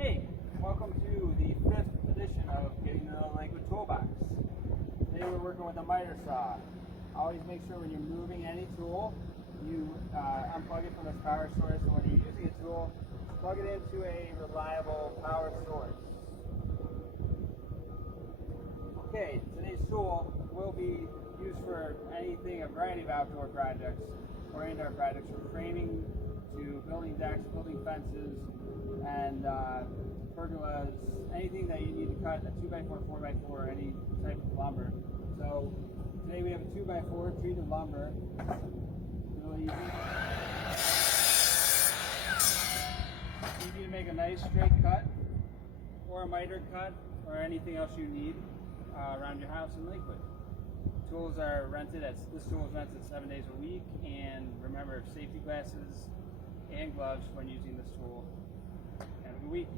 Hey, welcome to the 5th edition of Getting the Lakewood Toolbox. Today we're working with a miter saw. Always make sure when you're moving any tool, you unplug it from its power source, and when you're using a tool, plug it into a reliable power source. Okay, today's tool will be used for anything, a variety of outdoor projects or indoor projects, from framing to building decks, building fences, and pergolas, anything that you need to cut a 2x4, 4x4, any type of lumber. So today we have a 2x4 treated lumber. Really easy. Easy to make a nice straight cut, or a miter cut, or anything else you need around your house in Lakewood. Tools are rented this tool is rented 7 days a week, and remember, safety glasses and gloves when using this tool. Have a good week.